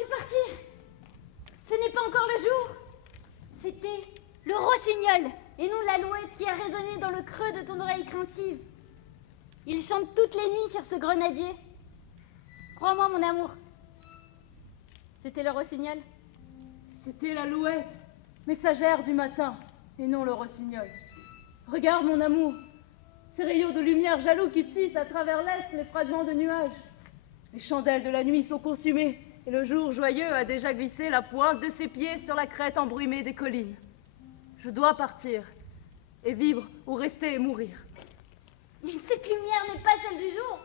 tu partir? Ce n'est pas encore le jour. C'était le rossignol, et non l'alouette qui a résonné dans le creux de ton oreille craintive. Il chante toutes les nuits sur ce grenadier. Crois-moi, mon amour. C'était le rossignol. C'était l'alouette, messagère du matin, et non le rossignol. Regarde, mon amour, ces rayons de lumière jaloux qui tissent à travers l'est les fragments de nuages. Les chandelles de la nuit sont consumées, et le jour joyeux a déjà glissé la pointe de ses pieds sur la crête embrumée des collines. Je dois partir, et vivre ou rester et mourir. Mais cette lumière n'est pas celle du jour.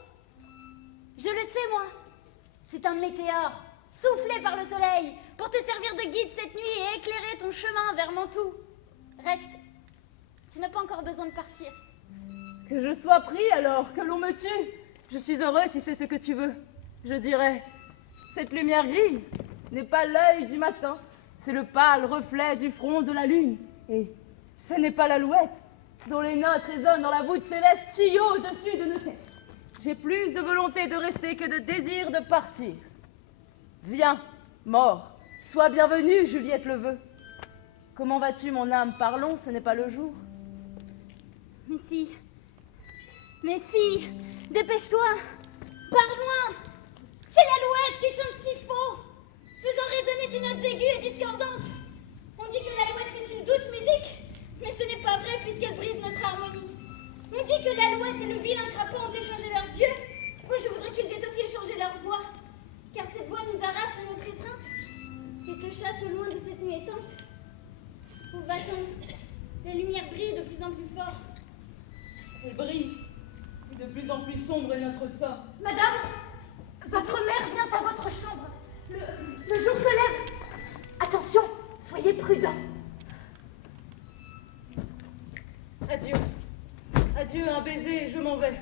Je le sais, moi. C'est un météore, soufflé par le soleil, pour te servir de guide cette nuit et éclairer ton chemin vers Mantoue. Reste. Tu n'as pas encore besoin de partir. Que je sois pris alors, que l'on me tue. Je suis heureux si c'est ce que tu veux. Je dirais, cette lumière grise n'est pas l'œil du matin, c'est le pâle reflet du front de la lune. Et ce n'est pas l'alouette, dont les notes résonnent dans la voûte céleste si haut au-dessus de nos têtes. J'ai plus de volonté de rester que de désir de partir. Viens, mort, sois bienvenue, Juliette le veut. Comment vas-tu, mon âme? Parlons, ce n'est pas le jour. Mais si, dépêche-toi, parle-moi. C'est l'alouette qui chante si faux, faisant résonner ses notes aiguës et discordantes. On dit que l'alouette fait une douce musique, mais ce n'est pas vrai puisqu'elle brise notre harmonie. On dit que l'alouette et le vilain crapaud ont échangé leurs yeux. Moi, je voudrais qu'ils aient aussi échangé leur voix, car cette voix nous arrache à notre étreinte et te chasse au loin de cette nuit éteinte. Où va-t-on? La lumière brille de plus en plus fort. Elle brille, et de plus en plus sombre est notre sort. Madame, votre mère vient à votre chambre. Le jour se lève. Attention, soyez prudents. Adieu. Adieu, un baiser, et je m'en vais.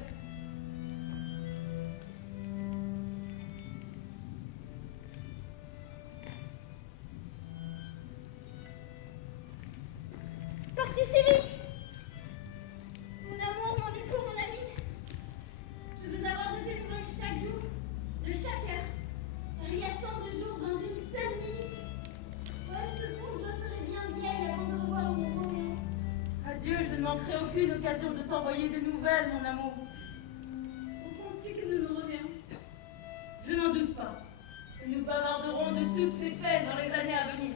Pars-tu si vite? Mon amour, mon époux, mon ami. Je veux avoir de tes nouvelles chaque jour, de chaque heure. Car il y a tant de jours dans une seule minute. Oh, seconde, je serai bien vieille avant de revoir mon Roméo. Adieu, je ne manquerai aucune occasion de t'envoyer des nouvelles, mon amour. Où penses-tu que nous nous reverrons? Je n'en doute pas. Et nous bavarderons de toutes ces peines dans les années à venir.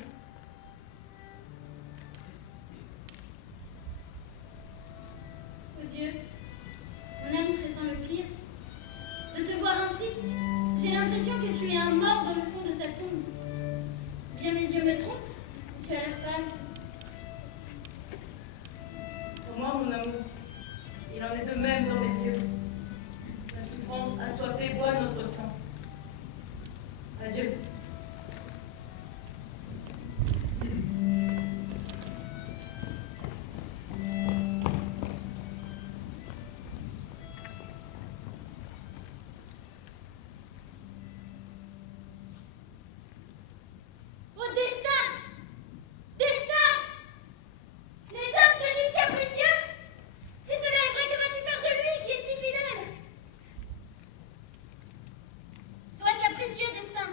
Oh Dieu, mon âme pressent le pire. De te voir ainsi, j'ai l'impression que tu es un mort dans le fond de sa tombe. Bien mes yeux me trompent, tu as l'air pâle. Pour moi, mon amour, il en est de même dans mes yeux. La souffrance assoiffée boit notre sang. Adieu. Au destin! Destin! Les hommes te disent capricieux? Si cela est vrai, que vas-tu faire de lui qui est si fidèle? Sois capricieux, destin.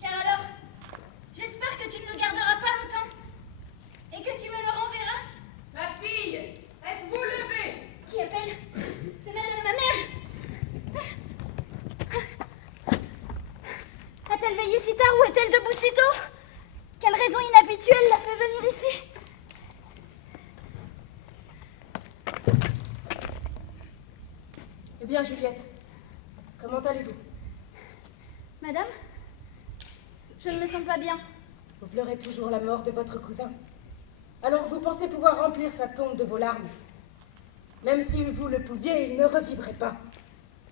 Car alors, j'espère que tu ne le garderas pas longtemps et que tu me le renverras. Ma fille, êtes-vous levée? Qui appelle? C'est madame ma mère. A-t-elle veillé si tard ou est-elle debout si tôt? Quelle raison inhabituelle l'a fait venir ici? Eh bien, Juliette, comment allez-vous? Madame, je ne me sens pas bien. Vous pleurez toujours la mort de votre cousin. Alors vous pensez pouvoir remplir sa tombe de vos larmes. Même si vous le pouviez, il ne revivrait pas.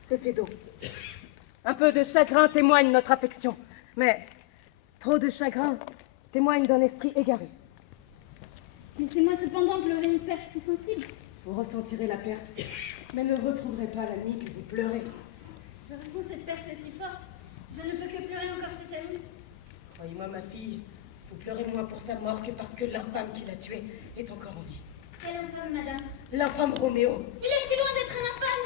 Cessez donc. Un peu de chagrin témoigne notre affection, mais trop de chagrin témoigne d'un esprit égaré. Laissez-moi cependant pleurer une perte si sensible. Vous ressentirez la perte, mais ne retrouverez pas la nuit que vous pleurez. Je ressens cette perte si forte. Je ne peux que pleurer encore cette amie. Croyez-moi, ma fille, vous pleurez moins pour sa mort que parce que l'infâme qui l'a tué est encore en vie. Quelle infâme, madame? L'infâme Roméo. Il est si loin d'être un infâme.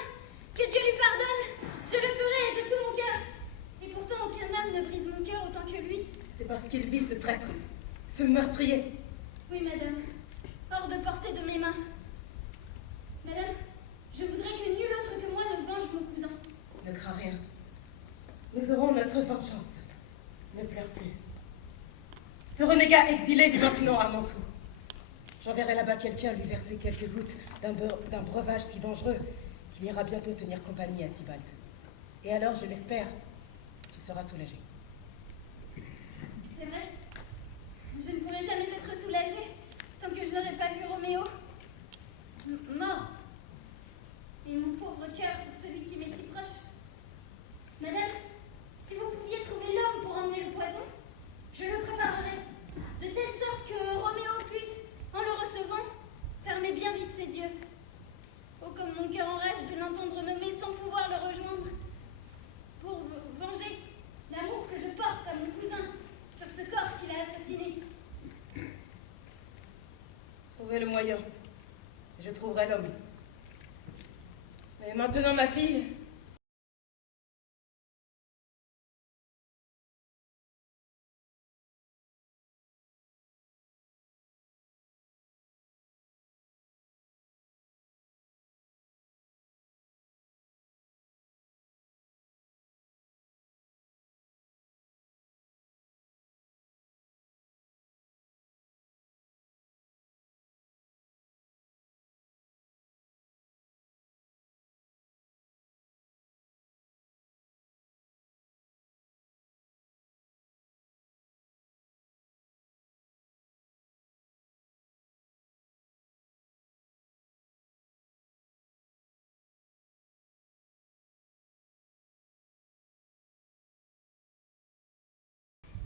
Que Dieu lui pardonne. Je le ferai de tout mon cœur. Et pourtant, aucun homme ne brise mon cœur C'est parce qu'il vit ce traître, ce meurtrier. Oui, madame. Hors de portée de mes mains. Madame, je voudrais que nul autre que moi ne venge mon cousin. Ne crains rien. Nous aurons notre vengeance. Ne pleure plus. Ce renégat exilé vit maintenant à Mantoue. J'enverrai là-bas quelqu'un lui verser quelques gouttes d'un breuvage si dangereux qu'il ira bientôt tenir compagnie à Tybalt. Et alors, je l'espère, tu seras soulagé. C'est vrai? Je ne pourrai jamais être soulagée tant que je n'aurai pas vu Roméo mort. Et mon pauvre cœur pour celui qui m'est si proche. Madame, si vous pouviez trouver l'homme pour emmener le poison, je le préparerai, de telle sorte que Roméo puisse, en le recevant, fermer bien vite ses yeux. Oh, comme mon cœur enrage de l'entendre nommer sans pouvoir le rejoindre, pour venger l'amour que je porte à mon cousin sur ce corps qu'il a assassiné. Trouvez le moyen, et je trouverai l'homme. Mais maintenant, ma fille,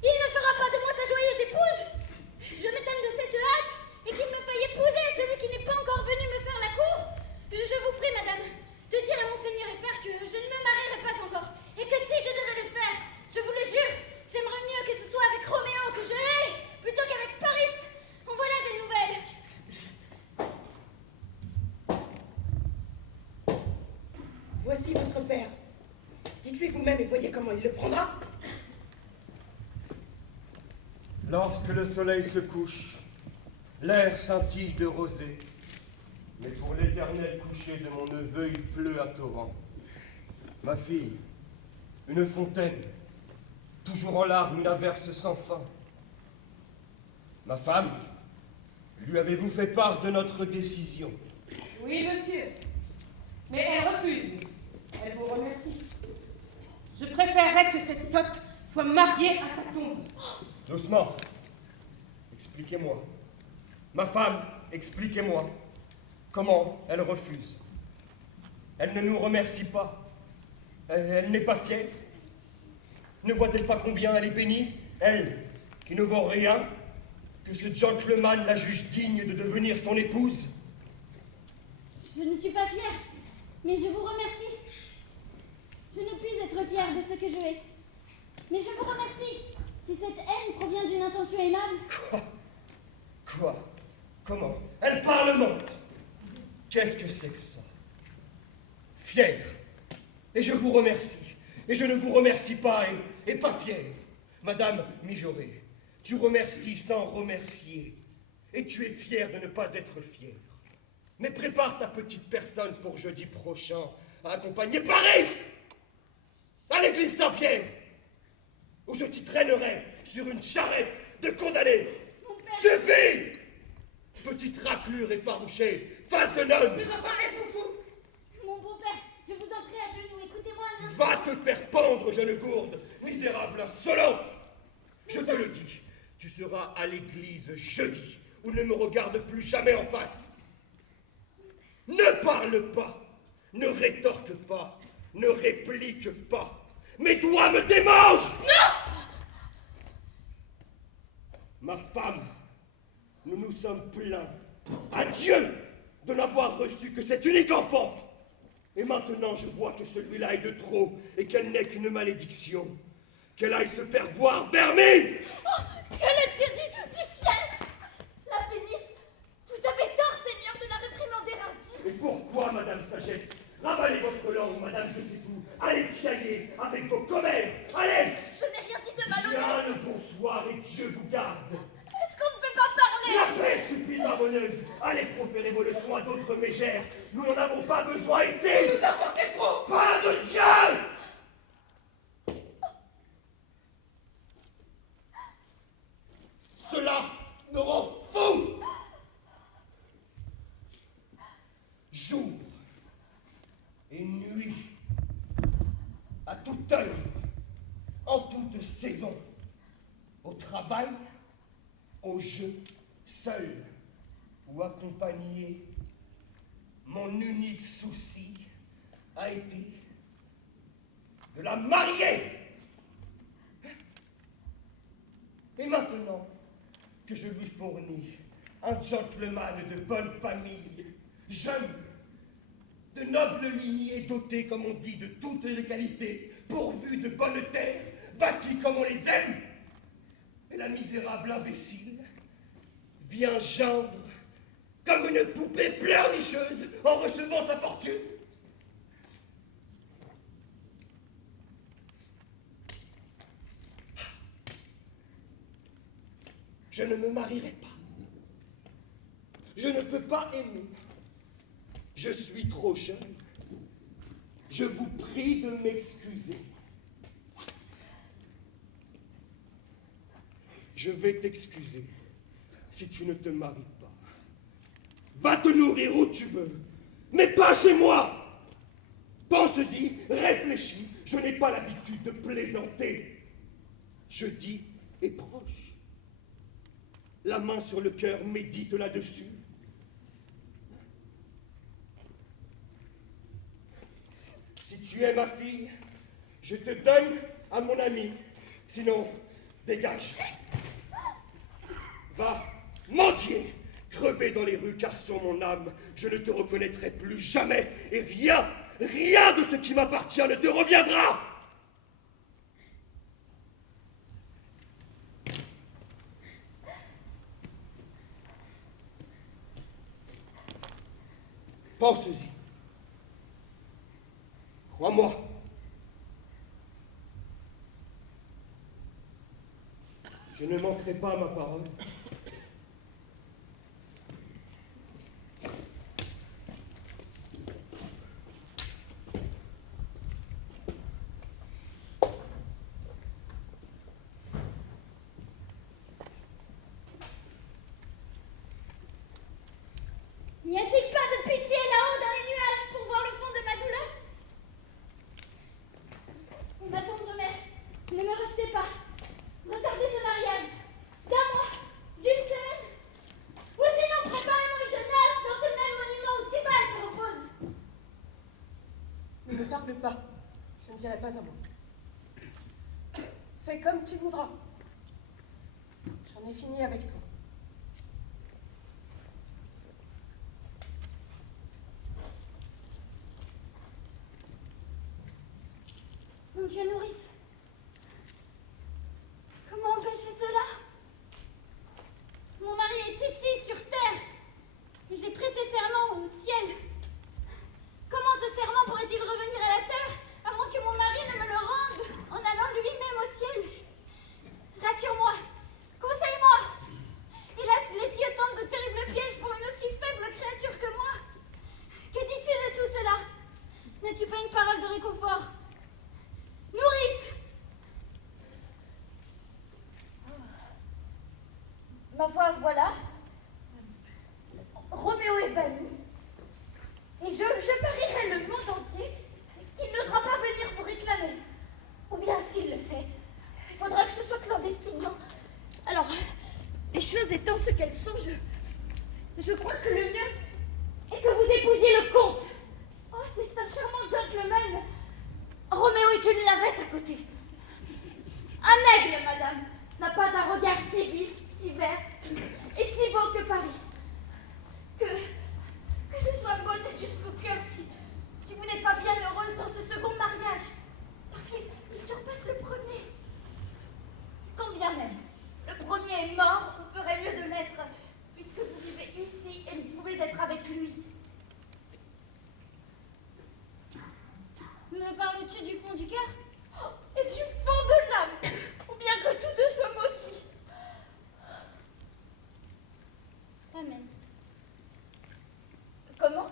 Il ne fera pas de moi sa joyeuse épouse. Je m'étonne de cette hâte et qu'il me faille épouser celui qui n'est pas encore venu me faire la cour. Je vous prie, madame, de dire à monseigneur et père que je ne me marierai pas encore et que si je devais le faire, je vous le jure, j'aimerais mieux que ce soit avec Roméo que je hais plutôt qu'avec Paris. En voilà des nouvelles. voici votre père. Dites-lui vous-même et voyez comment il le prendra. Lorsque le soleil se couche, l'air scintille de rosée, mais pour l'éternel coucher de mon neveu, il pleut à torrent. Ma fille, une fontaine, toujours en larmes, une averse sans fin. Ma femme, lui avez-vous fait part de notre décision? Oui, monsieur. Mais elle refuse. Elle vous remercie. Je préférerais que cette sotte soit mariée à sa tombe. Doucement. Expliquez-moi. Ma femme, expliquez-moi. Comment elle refuse? Elle ne nous remercie pas. Elle n'est pas fière. Ne voit-elle pas combien elle est bénie? Elle, qui ne vaut rien, que ce gentleman la juge digne de devenir son épouse? Je ne suis pas fière, mais je vous remercie. Je ne puis être fière de ce que je hais. Mais je vous remercie. Si cette haine provient d'une intention aimable... Quoi? Comment? Elle parlemente! Qu'est-ce que c'est que ça? Fière. Et je vous remercie. Et je ne vous remercie pas et pas fière. Madame Mijoret, tu remercies sans remercier. Et tu es fière de ne pas être fière. Mais prépare ta petite personne pour jeudi prochain à accompagner Paris à l'église Saint-Pierre, où je t'y traînerai sur une charrette de condamnés. Suffit! Petite raclure effarouchée, face de nonne. Mais enfin, êtes-vous fou? Mon beau-père, je vous en prie à genoux, écoutez-moi un instant. Va te faire pendre, jeune gourde, misérable insolente. Je te le dis, tu seras à l'église jeudi, ou ne me regarde plus jamais en face. Ne parle pas, ne rétorque pas, ne réplique pas. Mes doigts me démangent! Non! Ma femme, nous nous sommes plaints à Dieu de n'avoir reçu que cet unique enfant. Et maintenant, je vois que celui-là est de trop et qu'elle n'est qu'une malédiction. Qu'elle aille se faire voir, vermine! Oh, que le Dieu du ciel la bénisse. Vous avez tort, Seigneur, de la réprimander ainsi. Et pourquoi, Madame Sagesse? Ravalez votre langue, Madame je sais tout. Allez piailler avec vos commères. Allez! Je n'ai rien dit de Bien malhonnête. le bonsoir garde. Est-ce qu'on ne peut pas parler? La paix, stupide marmonneuse. Allez, proférez-vous le soin d'autres mégères. Nous n'en avons pas besoin ici. Nous apportez trop. Pas de Dieu! Cela me rend fou! Jour et nuit, à toute heure, en toute saison, au travail, au jeu, seul ou accompagné, mon unique souci a été de la marier. Et maintenant que je lui fournis un gentleman de bonne famille, jeune, de noble lignée, doté, comme on dit, de toutes les qualités, pourvu de bonnes terres, bâti comme on les aime, et la misérable imbécile vient gendre comme une poupée pleurnicheuse en recevant sa fortune. Je ne me marierai pas. Je ne peux pas aimer. Je suis trop jeune. Je vous prie de m'excuser. Je vais t'excuser si tu ne te maries pas. Va te nourrir où tu veux, mais pas chez moi. Pense-y, réfléchis, je n'ai pas l'habitude de plaisanter. Jeudi est proche. La main sur le cœur, médite là-dessus. Si tu es ma fille, je te donne à mon ami. Sinon, dégage. Va, mendier, crever dans les rues, car sans mon âme, je ne te reconnaîtrai plus jamais, et rien, rien de ce qui m'appartient ne te reviendra. Pense-y. Crois-moi. Je ne manquerai pas à ma parole. N'y a-t-il pas de pitié là-haut dans les nuages pour voir le fond de ma douleur? Ma tendre mère, ne me rejetez pas. Retardez ce mariage d'un mois, d'une semaine. Ou sinon préparez mon lit de noces dans ce même monument où Tybalt repose. Ne me parle pas. Je ne dirai pas un mot. Fais comme tu voudras. J'en ai fini avec toi. Mon Dieu, nourrice. Comment empêcher cela? Mon mari est ici, sur terre. Et j'ai prêté serment au ciel. Comment ce serment pourrait-il revenir à la terre, à moins que mon mari ne me le rende en allant lui-même au ciel? Rassure-moi, conseille-moi. Hélas, les cieux tentent de terribles pièges pour une aussi faible créature que moi. Que dis-tu de tout cela? N'as-tu pas une parole de réconfort? Nourrice! Ma foi, voilà. Roméo est banni. Et je parierais le monde entier qu'il n'osera pas venir vous réclamer. Ou bien s'il le fait, il faudra que ce soit clandestinement. Alors, les choses étant ce qu'elles sont, je crois que le mieux est que vous épousiez le comte. Oh, c'est un charmant gentleman. Roméo est une lavette à côté. Un aigle, madame, n'a pas un regard si vif, si vert et si beau que Paris. Que je sois botte jusqu'au cœur si vous n'êtes pas bien heureuse dans ce second mariage, parce qu'il surpasse le premier. Quand bien même le premier est mort, vous ferez mieux de l'être, puisque vous vivez ici et vous pouvez être avec lui. Me parles-tu du fond du cœur? Oh, et du fond de l'âme, ou bien que tous deux soient maudits? Amen. Comment?